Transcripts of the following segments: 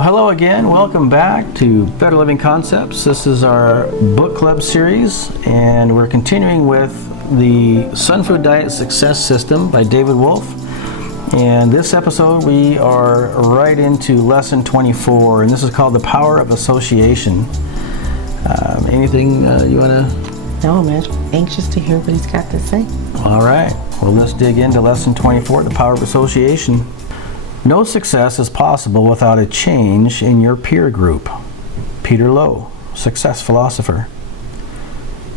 Well, hello again. Welcome back to Better Living Concepts. This is our book club series, and we're continuing with the Sun Food Diet Success System by David Wolfe. And this episode, we are right into lesson 24, and this is called The Power of Association. Anything you want to? No, man. Anxious to hear what he's got to say. All right. Well, let's dig into lesson 24, The Power of Association. No success is possible without a change in your peer group. Peter Lowe, success philosopher.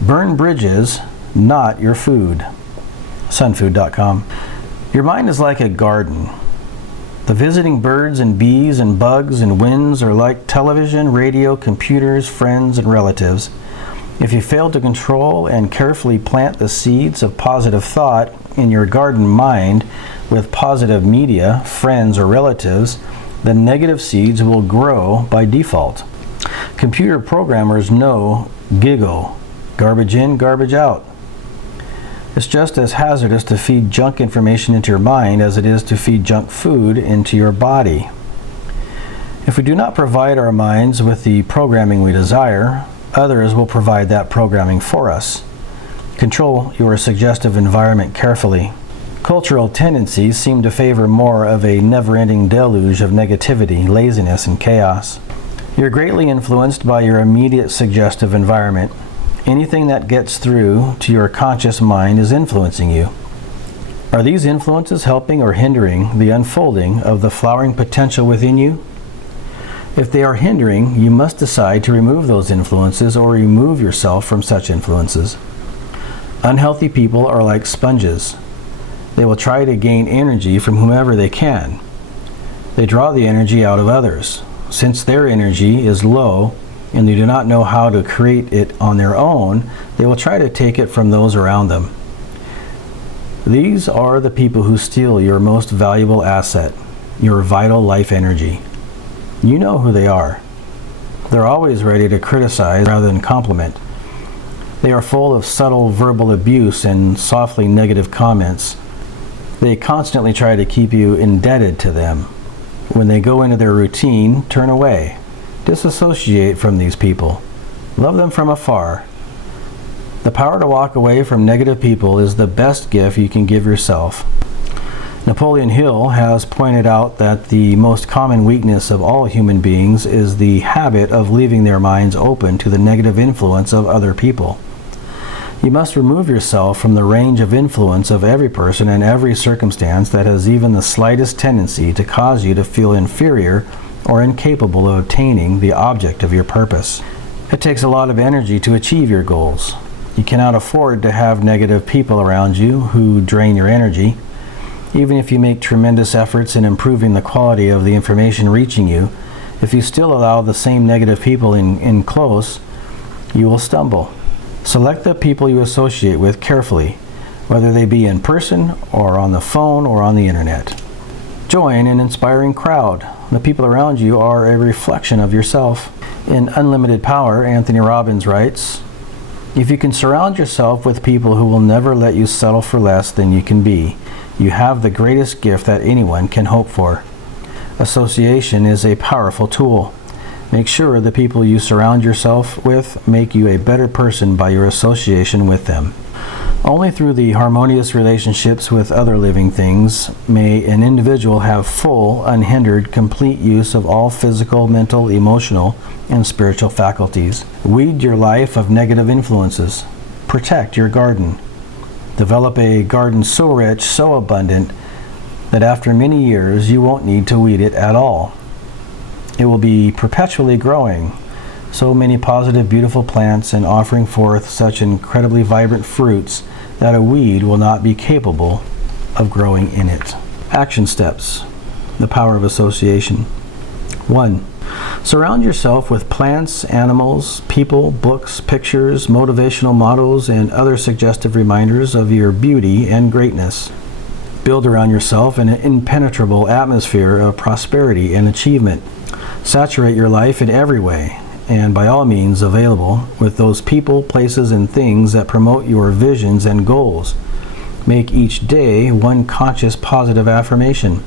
Burn bridges, not your food. Sunfood.com. Your mind is like a garden. The visiting birds and bees and bugs and winds are like television, radio, computers, friends, and relatives. If you fail to control and carefully plant the seeds of positive thought in your garden mind with positive media, friends, or relatives, the negative seeds will grow by default. Computer programmers know GIGO, garbage in, garbage out. It's just as hazardous to feed junk information into your mind as it is to feed junk food into your body. If we do not provide our minds with the programming we desire, others will provide that programming for us. Control your suggestive environment carefully. Cultural tendencies seem to favor more of a never-ending deluge of negativity, laziness, and chaos. You're greatly influenced by your immediate suggestive environment. Anything that gets through to your conscious mind is influencing you. Are these influences helping or hindering the unfolding of the flowering potential within you? If they are hindering, you must decide to remove those influences or remove yourself from such influences. Unhealthy people are like sponges. They will try to gain energy from whomever they can. They draw the energy out of others. Since their energy is low and they do not know how to create it on their own, they will try to take it from those around them. These are the people who steal your most valuable asset, your vital life energy. You know who they are. They're always ready to criticize rather than compliment. They are full of subtle verbal abuse and softly negative comments. They constantly try to keep you indebted to them. When they go into their routine, turn away. Disassociate from these people. Love them from afar. The power to walk away from negative people is the best gift you can give yourself. Napoleon Hill has pointed out that the most common weakness of all human beings is the habit of leaving their minds open to the negative influence of other people. You must remove yourself from the range of influence of every person and every circumstance that has even the slightest tendency to cause you to feel inferior or incapable of obtaining the object of your purpose. It takes a lot of energy to achieve your goals. You cannot afford to have negative people around you who drain your energy. Even if you make tremendous efforts in improving the quality of the information reaching you, if you still allow the same negative people in close, you will stumble. Select the people you associate with carefully, whether they be in person or on the phone or on the internet. Join an inspiring crowd. The people around you are a reflection of yourself. In Unlimited Power, Anthony Robbins writes, "If you can surround yourself with people who will never let you settle for less than you can be, you have the greatest gift that anyone can hope for." Association is a powerful tool. Make sure the people you surround yourself with make you a better person by your association with them. Only through the harmonious relationships with other living things may an individual have full, unhindered, complete use of all physical, mental, emotional, and spiritual faculties. Weed your life of negative influences. Protect your garden. Develop a garden so rich, so abundant, that after many years you won't need to weed it at all. It will be perpetually growing, so many positive, beautiful plants and offering forth such incredibly vibrant fruits that a weed will not be capable of growing in it. Action steps. The power of association. 1. Surround yourself with plants, animals, people, books, pictures, motivational mottos, and other suggestive reminders of your beauty and greatness. Build around yourself an impenetrable atmosphere of prosperity and achievement. Saturate your life in every way, and by all means available, with those people, places, and things that promote your visions and goals. Make each day one conscious positive affirmation.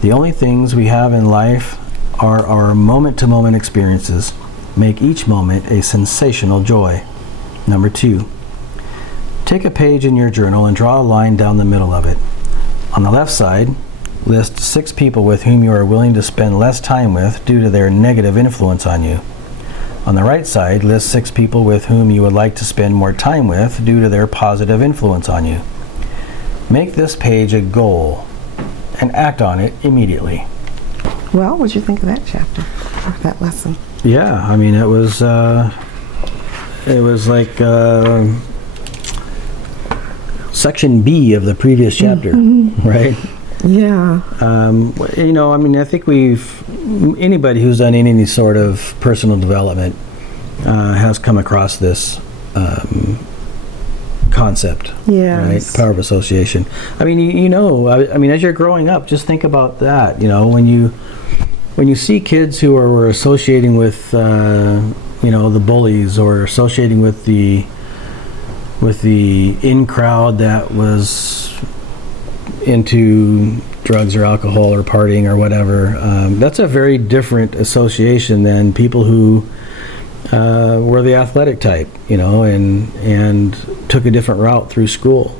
The only things we have in life are our moment-to-moment experiences. Make each moment a sensational joy. Number 2, take a page in your journal and draw a line down the middle of it. On the left side, list 6 people with whom you are willing to spend less time with due to their negative influence on you. On the right side, list 6 people with whom you would like to spend more time with due to their positive influence on you. Make this page a goal and act on it immediately. Well, what'd you think of that chapter, or that lesson? Yeah, I mean, it was like section B of the previous chapter, right? Yeah. You know, I mean, I think anybody who's done any sort of personal development has come across this concept, Yes. right? Power of association. I mean, you know, I mean, as you're growing up, just think about that. You know, when you see kids who were associating with, you know, the bullies, or associating with the in crowd that was into drugs or alcohol or partying or whatever, that's a very different association than people who were the athletic type, you know, and took a different route through school.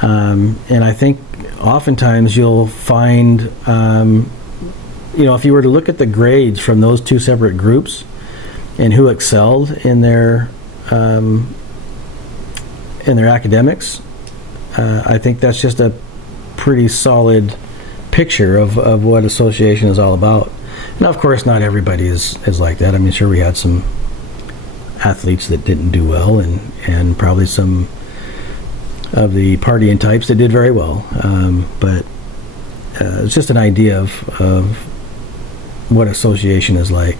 And I think oftentimes you'll find, you know, if you were to look at the grades from those 2 separate groups and who excelled in their academics, I think that's just a pretty solid picture of what association is all about. Now, of course, not everybody is like that. I mean, sure, we had some athletes that didn't do well, and probably some of the partying types that did very well. But it's just an idea of what association is like.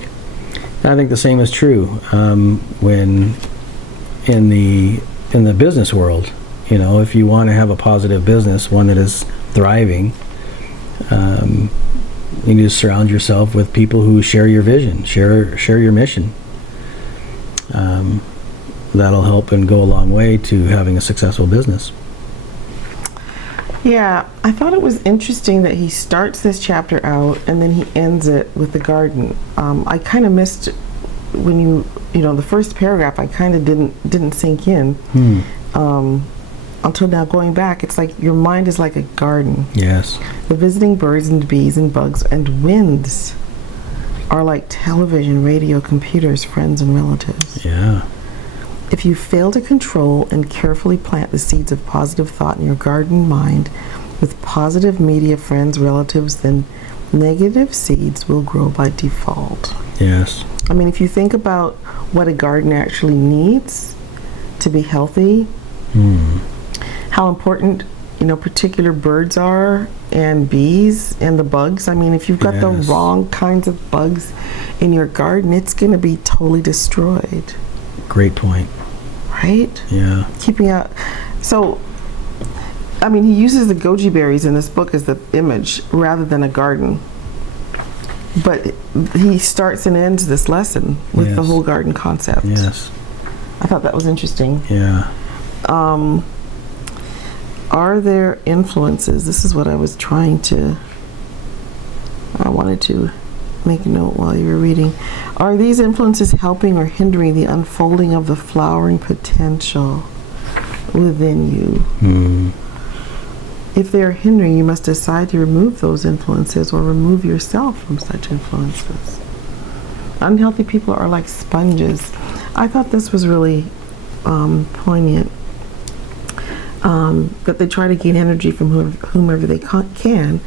And I think the same is true when in the business world. You know, if you want to have a positive business, one that is thriving, you need to surround yourself with people who share your vision, share your mission. That'll help and go a long way to having a successful business. Yeah, I thought it was interesting that he starts this chapter out and then he ends it with the garden. I kind of missed when you know, the first paragraph. I kind of didn't sink in. Until now, going back, it's like your mind is like a garden. Yes. The visiting birds and bees and bugs and winds are like television, radio, computers, friends, and relatives. Yeah. If you fail to control and carefully plant the seeds of positive thought in your garden mind with positive media, friends, relatives, then negative seeds will grow by default. Yes. I mean, if you think about what a garden actually needs to be healthy, how important, you know, particular birds are, and bees and the bugs. I mean, if you've got the Yes. wrong kinds of bugs in your garden, it's going to be totally destroyed, Great point. right? Yeah. Keeping out. So, I mean, he uses the goji berries in this book as the image rather than a garden. But he starts and ends this lesson with the Yes. whole garden concept. Yes. I thought that was interesting. Yeah. Are there influences? This is what I wanted to make a note while you were reading. Are these influences helping or hindering the unfolding of the flowering potential within you? If they are hindering, you must decide to remove those influences or remove yourself from such influences. Unhealthy people are like sponges. I thought this was really poignant. That they try to gain energy from whomever they can.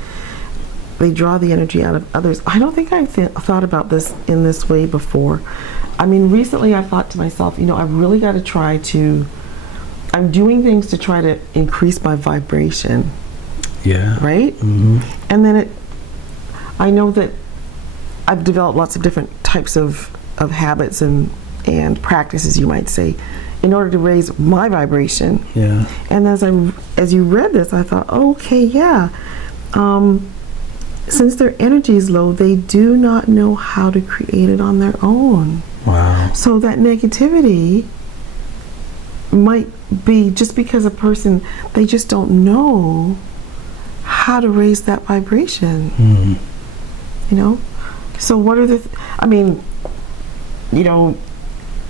They draw the energy out of others. I don't think I thought about this in this way before. I mean, recently I thought to myself, you know, I've really got to I'm doing things to try to increase my vibration, Yeah. right? Mm-hmm. And then I know that I've developed lots of different types of habits and practices, you might say, in order to raise my vibration. Yeah. And as you read this, I thought, okay, yeah. Since their energy is low, they do not know how to create it on their own. Wow. So that negativity might be just because a person, they just don't know how to raise that vibration. Mm. You know, So what are the, I mean, you know,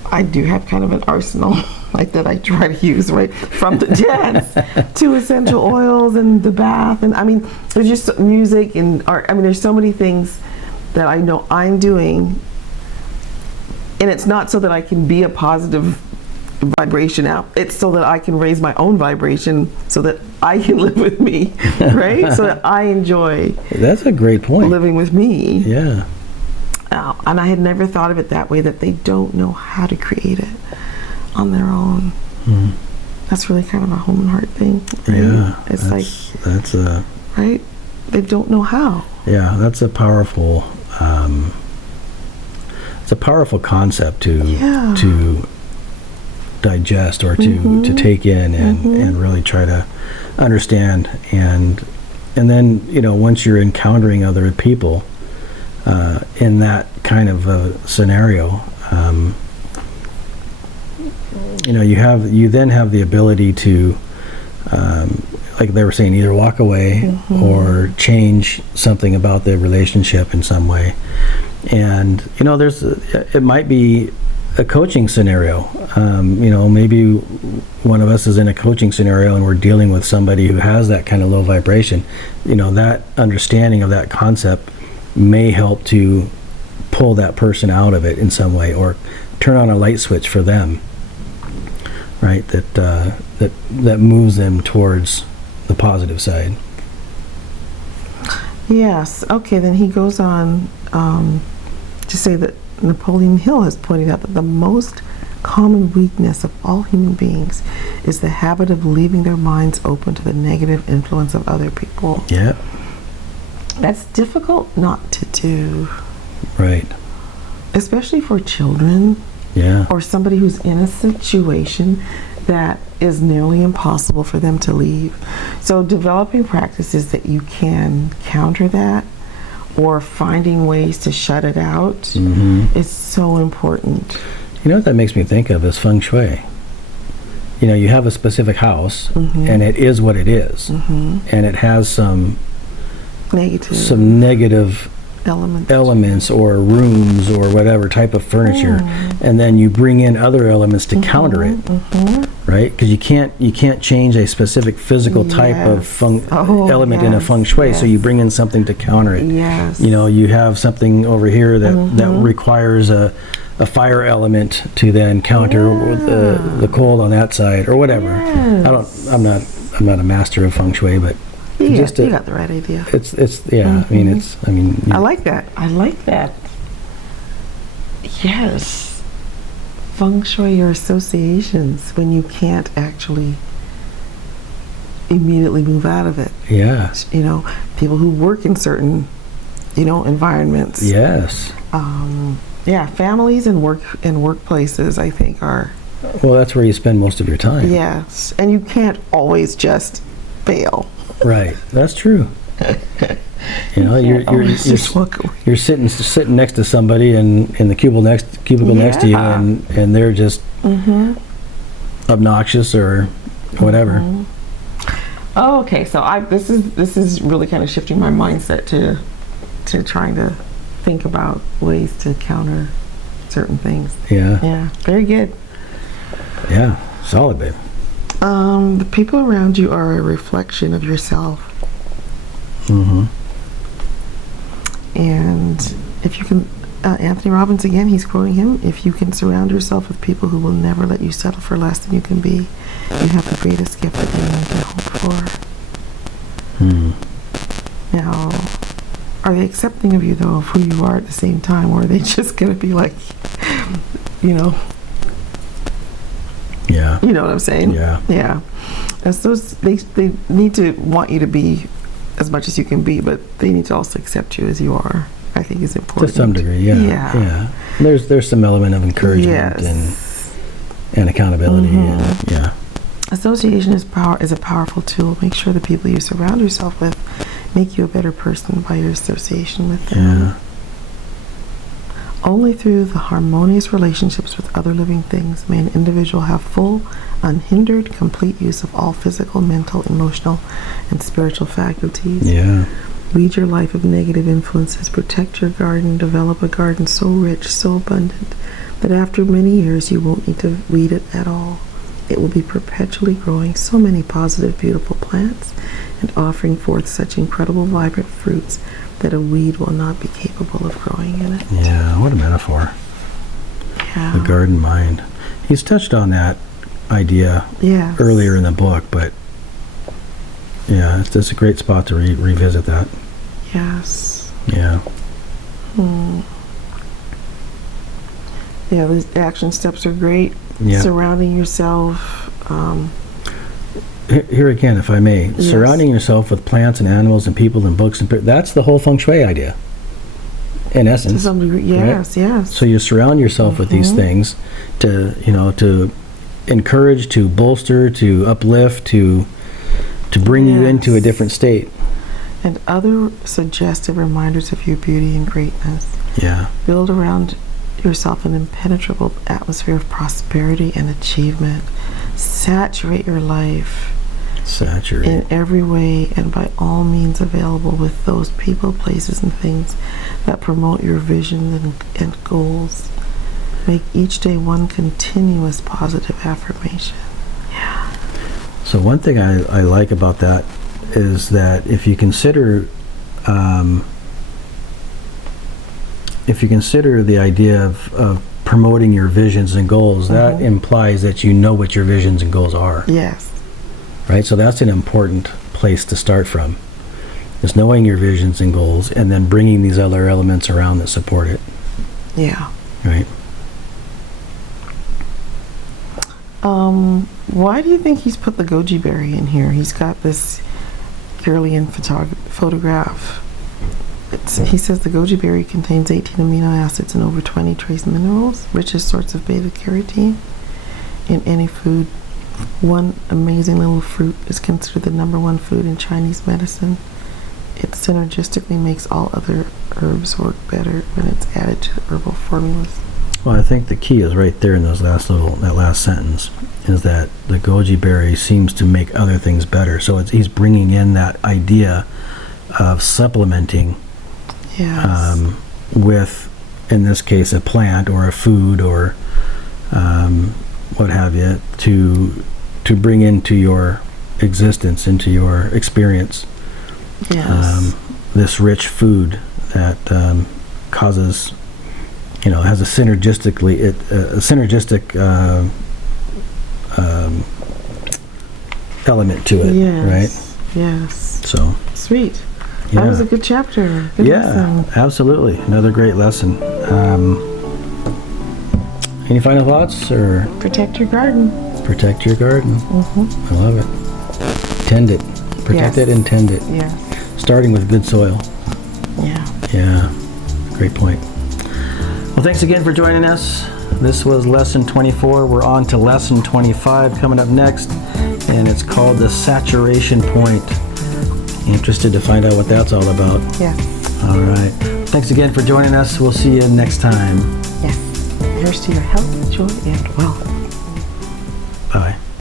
I do have kind of an arsenal like that I try to use, right? From the jets to essential oils and the bath. And I mean, there's just music and art. I mean, there's so many things that I know I'm doing. And it's not so that I can be a positive vibration out. It's so that I can raise my own vibration so that I can live with me, right? So that I enjoy That's a great point. living with me. Yeah. And I had never thought of it that way, that they don't know how to create it on their own. Mhm. That's really kind of a home and heart thing. Right? Yeah. It's that's a right? They don't know how. yeah. That's a powerful. It's a powerful concept Yeah. to digest or to take in and really try to understand and then once you're encountering other people in that kind of a scenario, you then have the ability to like they were saying, either walk away or change something about the relationship in some way. And it might be a coaching scenario. Maybe one of us is in a coaching scenario and we're dealing with somebody who has that kind of low vibration. That understanding of that concept may help to pull that person out of it in some way, or turn on a light switch for them, right? That moves them towards the positive side. Yes. Okay, then he goes on to say that Napoleon Hill has pointed out that the most common weakness of all human beings is the habit of leaving their minds open to the negative influence of other people. Yeah. That's difficult not to do. Right. Especially for children. Yeah. Or somebody who's in a situation that is nearly impossible for them to leave. So developing practices that you can counter that, or finding ways to shut it out, is so important. You know what that makes me think of is feng shui. You have a specific house, and it is what it is, and it has some negative elements or rooms or whatever type of furniture, and then you bring in other elements to counter it, right? Because you can't change a specific physical type of element in a feng shui, so you bring in something to counter it. Yes. You have something over here that requires a fire element to then counter the cold on that side or whatever. Yes. I'm not a master of feng shui, but you got the right idea. It's I like that. Yes. Feng shui or associations when you can't actually immediately move out of it. Yeah. People who work in certain, environments. Yes. Families and workplaces, I think, are. Well, that's where you spend most of your time. Yes, and you can't always just fail. Right, that's true. You're sitting next to somebody in the cubicle next to you, and they're just obnoxious or whatever. Oh, okay. So this is really kind of shifting my mindset to trying to think about ways to counter certain things. Yeah. Yeah. Very good. Yeah. Solid, babe. The people around you are a reflection of yourself. And if you can, Anthony Robbins again, he's quoting him, if you can surround yourself with people who will never let you settle for less than you can be, you have the greatest gift that anyone can hope for. Now, are they accepting of you, though, of who you are at the same time, or are they just going to be like, Yeah. You know what I'm saying? Yeah. Yeah. As those, they need to want you to be as much as you can be, but they need to also accept you as you are. I think is important. To some degree, yeah. Yeah. There's some element of encouragement and accountability. And, yeah. Association is a powerful tool. Make sure the people you surround yourself with make you a better person by your association with them. Yeah. Only through the harmonious relationships with other living things may an individual have full, unhindered, complete use of all physical, mental, emotional, and spiritual faculties. Yeah. Weed your life of negative influences. Protect your garden. Develop a garden so rich, so abundant, that after many years you won't need to weed it at all. It will be perpetually growing so many positive, beautiful plants and offering forth such incredible, vibrant fruits that a weed will not be capable of growing in it. Yeah, what a metaphor. Yeah. The garden mind. He's touched on that idea Yes. earlier in the book, but yeah, it's a great spot to revisit that. Yes. Yeah. Yeah, the action steps are great. Yeah. Surrounding yourself. Here again, if I may, Yes. surrounding yourself with plants and animals and people and books and that's the whole feng shui idea. In To essence. some degree, yes, yes. So you surround yourself with these things to, to encourage, to bolster, to uplift, to bring you into a Yes. different state. And other suggestive reminders of your beauty and greatness. Yeah. Build around yourself an impenetrable atmosphere of prosperity and achievement. Saturate your life Saturate. in every way and by all means available with those people, places, and things that promote your vision and goals. Make each day one continuous positive affirmation. So one thing I like about that is that if you consider the idea of promoting your visions and goals, that implies that you know what your visions and goals are, Yes. right? So that's an important place to start from, is knowing your visions and goals and then bringing these other elements around that support it, Yeah. right? Why do you think he's put the goji berry in here? He's got this Kirlian photograph. He says the goji berry contains 18 amino acids and over 20 trace minerals, richest source of beta carotene in any food. One amazing little fruit is considered the #1 food in Chinese medicine. It synergistically makes all other herbs work better when it's added to herbal formulas. Well, I think the key is right there in that last sentence, is that the goji berry seems to make other things better. So he's bringing in that idea of supplementing Yes. with, in this case, a plant or a food or what have you, to bring into your existence, into your experience, Yes. this rich food that causes, has a synergistic element to it, Yes. right? Yes. So, Sweet. yeah. That was a good chapter. Good Yeah, lesson. absolutely. Another great lesson. Any final thoughts, or Protect your garden. protect your garden? I love it. Tend it. Protect Yes. it and tend it. Yes. Starting with good soil. Yeah. Yeah, great point. Well, thanks again for joining us. This was lesson 24. We're on to lesson 25 coming up next, and it's called the saturation point. Interested to find out what that's all about. Yes. All right. Thanks again for joining us. We'll see you next time. Yes. Here's to your health, joy, and wealth.